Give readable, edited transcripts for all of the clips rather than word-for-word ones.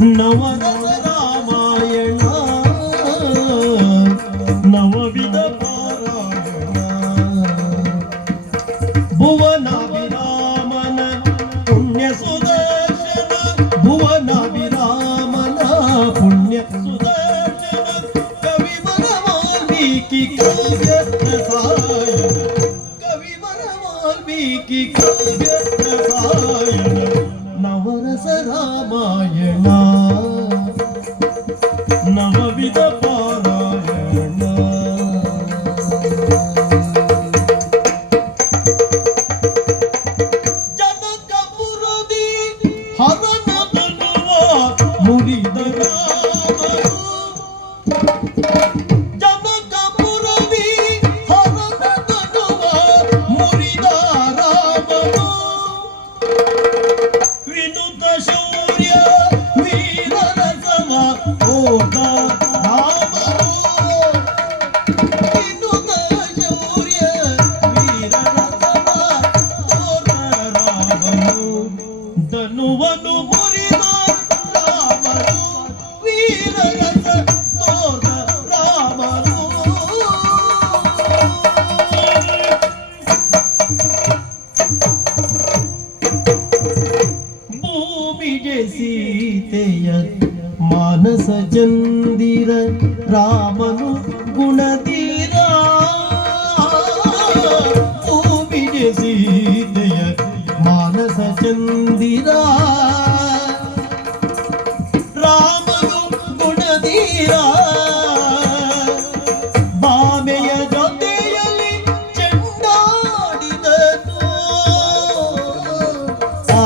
ನವರಸ ರಾಮಾಯಣ ನವವಿಧ ಪಾರಾಯಣ ಭುವನಾಭಿರಾಮನ ಪುಣ್ಯ ಸುದರ್ಶನ ಭುವನಾಭಿರಾಮನ ಪುಣ್ಯ ಸುದರ್ಶನ ಕವಿವರ ವಾಲ್ಮೀಕಿ ಕಾವ್ಯ ರಸಾಯನ ಕವಿವರ ವಾಲ್ಮೀಕಿ ಕಾವ್ಯ ರಸಾಯನ ನವರಸ ರಾಮಾಯಣ ನವವಿಧ ಪಾರಾಯಣ ಜನಕ ಮುರದಿ ಹರನ ತನುವ ಮುರಿದ ರಾಮನು ಜನಕ ಮುರದಿ ಹರನ ತನುವ ಮುರಿದ ರಾಮನು ವಿನುತ ಶೌರ್ಯ ವೀರರಸವ ಓದ ರಾಮನು ವಿನುತ ಶೌರ್ಯ ವೀರರಸವ ಓದ ರಾಮನು ಧನುವನು ಮುರಿದ ರಾಮನು ವೀರರಸ ತೋರ್ದ ರಾಮನು ಭೂಮಿಗೆ ಸೀತೆಯ ಮಾನಸ ಚಂದಿರ ರಾಮನು ಗುಣಧೀರ ಭೂಮಿಗೆ ಸೀತೆಯ ಮಾನಸ ಚಂದಿರ ರಾಮನು ಗುಣಧೀರ ಬಾಮೆಯ ಜೊತೆಯಲ್ಲಿ ಚೆಂಡಾಡಿದನು ಆ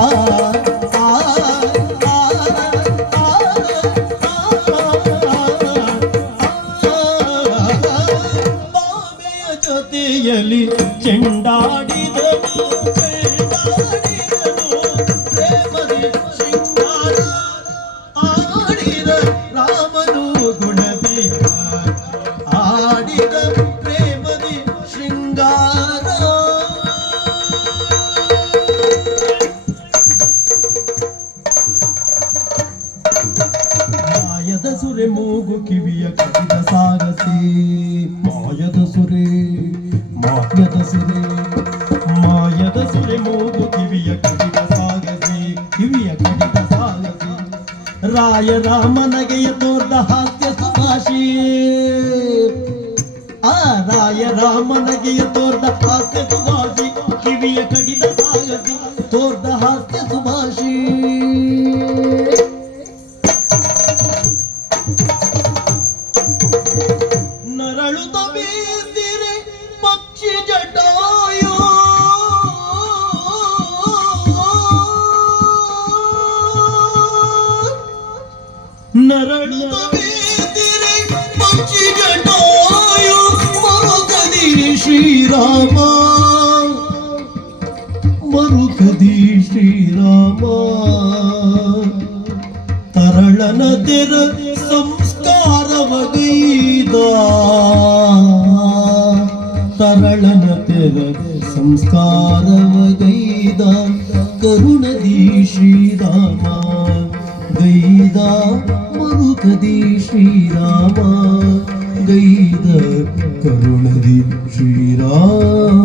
ಬಾಮೆಯ ಜೊತೆಯಲ್ಲಿ ಚೆಂಡಾಡಿದನು ಪ್ರೇಮದಿ ಶೃಂಗಾರ ಆಡಿದ ರಾಮನು ಗುಣಧೀರ ಆಡಿದ ಪ್ರೇಮದಿ ಶೃಂಗಾರ ಮಾಯದ ಸುರೆ ಮೂಗು ಕಿವಿಯ ಕವಿದ ಸಾಗಸಿ ಮಾಯದ ಸುರೆ ಮಾಯದ ಸುರೆ ಮಾಯದ ಸುರೆ ಮೂಗು ಕಿವಿಯ ಕವಿದ ಸಾಗಸಿ ಕಿವಿಯ ಕವಿದ ಸಾಗಸಿ ರಾಯ ರಾಮನಗೆಯ ತೋರ್ದ ಹಾಸ್ಯ ಸುಭಾಷಿ ಆ ರಾಯ ರಾಮನಗೆಯ ತೋರ್ದ ಹಾಸ್ಯ ಸುಭಾಷಿ ಕಿವಿಯ ಕಡಿದ ಸಾಗಸಿ ತೋರ್ದ ಹಾಸ್ಯ ಸುಭಾಷಿ ನರಳುತ್ತ ಬೀಸಿರೆ ಪಕ್ಷಿ ಜಟಾಯು ನರಳುತ್ತ ಬೀಸಿರೆ ಪಕ್ಷಿ ಜಟಾಯು ಮರುಕದಿ ಶ್ರೀರಾಮ ಮರುಕದಿ ಶ್ರೀರಾಮ ತರಳನ ತೆರ ಸಂಸ್ಕಾರವಗೈದ ತರಳನ ತೆರ ಸಂಸ್ಕಾರವಗೈದ ಕರುಣದಿ ಶ್ರೀರಾಮ ಗೈದ ಮರುಕದಿ ಶ್ರೀರಾಮ ಗೈದ ಕರುಣದಿ ಶ್ರೀರಾಮ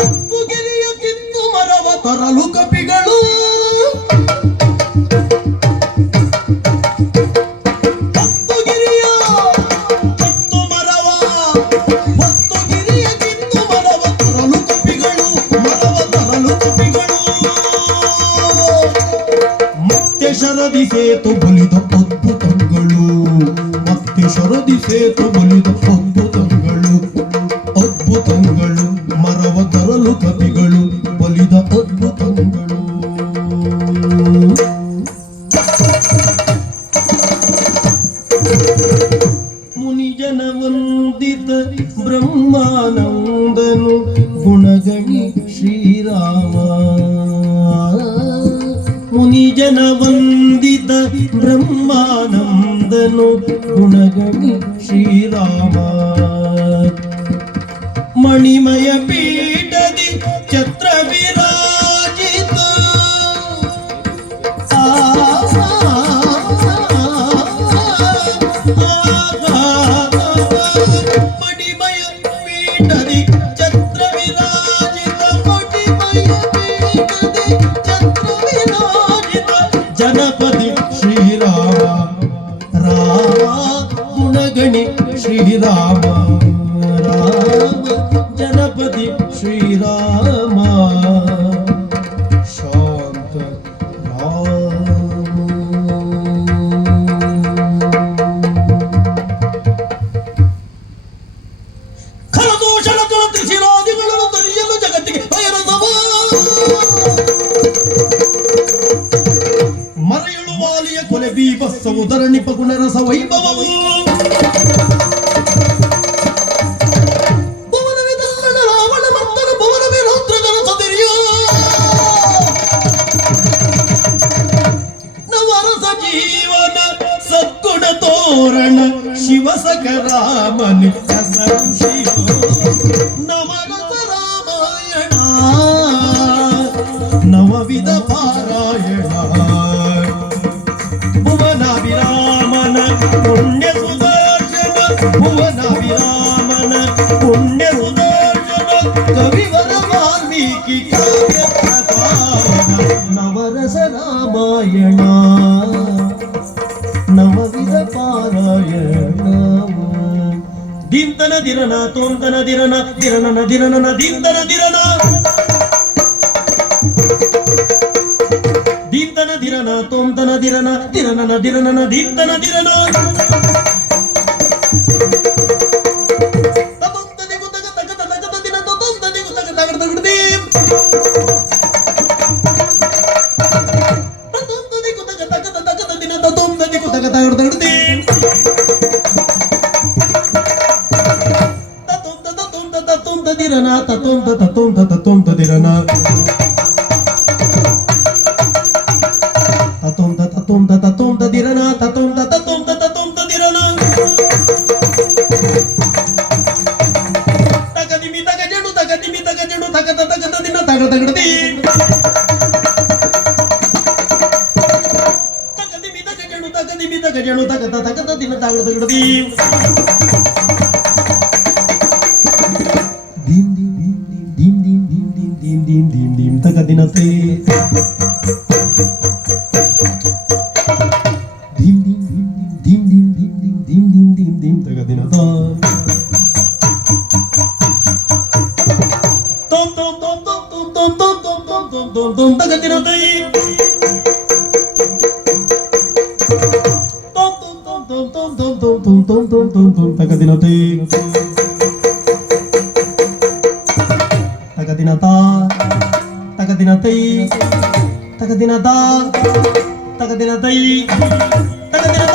ಅಪ್ಪುಗಿರಿಯ ಕಿತ್ತು ಮರವ ತರಲು ಕಪಿಗಳು ಅಪ್ಪುಗಿರಿಯ ಕಿತ್ತು ಮರವ ಹೊತ್ತುಗಿರಿಯ ಕಿತ್ತು ಮರವ ತರಲು ಕಪಿಗಳು ಮರವ ತರಲು ಕಪಿಗಳು ಮತ್ತೆ ಶರದಿ ಸೇತು ಬಲಿದ ಅದ್ಭುತಗಳು ಮತ್ತೆ ಶರದಿ ಸೇತು ಬಲಿದ ಅದ್ಭುತಗಳು ಅದ್ಭುತಗಳು ಮರವ ತರಲು ಕಪಿಗಳು ಬಲಿದ ಅದ್ಭುತಗಳು ಮುನಿಜನ ವಂದಿತ ಬ್ರಹ್ಮಾನಂದನು ಗುಣಗಣಿ ಶ್ರೀರಾಮ ಮುನಿಜನ ವಂದಿತ ಬ್ರಹ್ಮಾನಂದನು ಗುಣಗಣಿ ಶ್ರೀರಾಮ ಮಣಿಮಯ ಪೀಠದಿ ಛತ್ರ ವಿರಾಜಿತ ಮಣಿಮಯ ಪೀಠದಿ ಛತ್ರ ವಿರಾಜಿತ ಮಣಿಮಯ ಪೀಠದಿ ಛತ್ರ ವಿರಾಜಿತ ಜನಪದಿ ಶ್ರೀರಾಮ ರಾಮ ಗುಣಗಣಿ ಶ್ರೀರಾಮ ರಾಮ ಜನಪದಿ ಶ್ರೀರಾಮ ಶಾಂತ ರಾಮ. ಖರದೋಷಣ ಶಿರಾದಿಗಳನ್ನು ತರಿಯಲು ಜಗತ್ತಿಗೆ ಬಯರದವ ಮರೆಯಳು ವಾಲಿಯ ಕೊಲೆ ಬೀಭತ್ಸವು ಧರಣಿ ಪಗುಣರಸ ವೈಭವವು ತೋರಣ ಶಿವಸಕ ರಾಮನ ಹೆಸರು ಶಿವ ನವರಸ ರಾಮಾಯಣ ನವವಿಧ ಪಾರಾಯಣ ಭುವನಾಭಿರಾಮನ ಪುಣ್ಯ ಸುದರ್ಶನ ಭುವನಾಭಿರಾಮನ ಪುಣ್ಯ ಸುದರ್ಶನ ಕವಿವರ ವಾಲ್ಮೀಕಿ ಕಾವ್ಯ ಪ್ರಧಾನ ನವರಸ ರಾಮಾಯಣ ನವವಿಧ ಪಾರಾಯಣ. ದಿಂತನ ದಿರನ ತೋಂತನ ದಿರನ ದಿರನನ ದಿರನನ ದಿಂತನ ದಿರನ ದಿಂತನ ದಿರನ ತೋಂತನ ದಿರನ ದಿರನನ ದಿರನನ ದಿಂತನ ದಿರನ ತತೊಂತದಿ ಗುತಗ ತಗತ ತಗತ ದಿನ ತತೊಂತದಿ ಗುತಗ ತಗತ ಗುಡದಿ ತತೊಂತದಿ ಗುತಗ ತಗತ ತಗತ ದಿನ ತತೊಂತದಿ ಗುತಗ ತಗತ ಗುಡದಿ ದಿರನ ತತೊಂತ ತತೊಂತ ತತೊಂತ ದಿರನ ತತೊಂತ ತತೊಂತ ತತೊಂತ ದಿರನ ತತೊಂತ ತತೊಂತ ತತೊಂತ ದಿರನ ತಗದಿಮಿ ತಗಜಡು ತಗದಿಮಿ ತಗಜಡು ತಗದ ತಗದ ದಿನ ತಗದ ಗಡದಿ ತಗದಿಮಿ ತಗಜಡು ತಗದ ತಗದ ದಿನ ತಗದ ಗಡದಿ ತಗದಿನತೆ ಧೀಂ ಧೀಂ ಧೀಂ ಧೀಂ ಧೀಂ ಧೀಂ ಧೀಂ ಧೀಂ ಧೀಂ ತಗದಿನತ ತೊಂ ತೊಂ ತೊಂ ತೊಂ ತೊಂ ತೊಂ ತೊಂ ತೊಂ ತೊಂ ತೊಂ ತೊಂ ತಗದಿನತೆ ತೊಂ ತೊಂ ತೊಂ ತೊಂ ತೊಂ ತೊಂ ತೊಂ ತೊಂ ತೊಂ ತೊಂ ತೊಂ ತಗದಿನತೆ ತಗದಿನತ ತಗದಿನತೈ ತಗದಿನದ ತಗದಿನತೈ ತಗದಿನದ